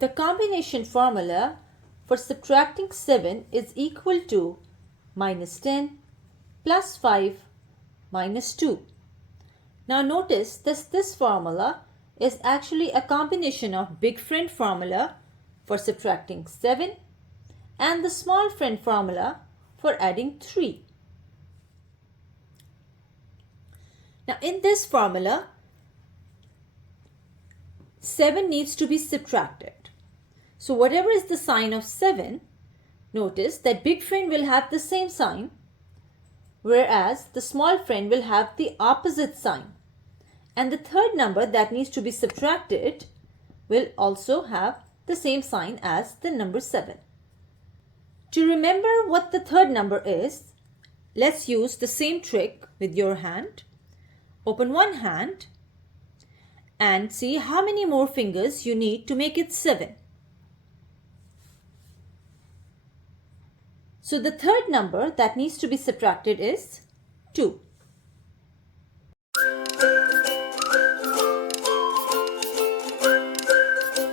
The combination formula for subtracting 7 is equal to minus 10 plus 5 minus 2. Now notice this formula is actually a combination of big friend formula for subtracting 7 and the small friend formula for adding 3. Now in this formula, 7 needs to be subtracted. So whatever is the sign of 7, notice that big friend will have the same sign, whereas the small friend will have the opposite sign. And the third number that needs to be subtracted will also have the same sign as the number 7. To remember what the third number is, let's use the same trick with your hand. Open one hand and see how many more fingers you need to make it 7. So the third number that needs to be subtracted is 2.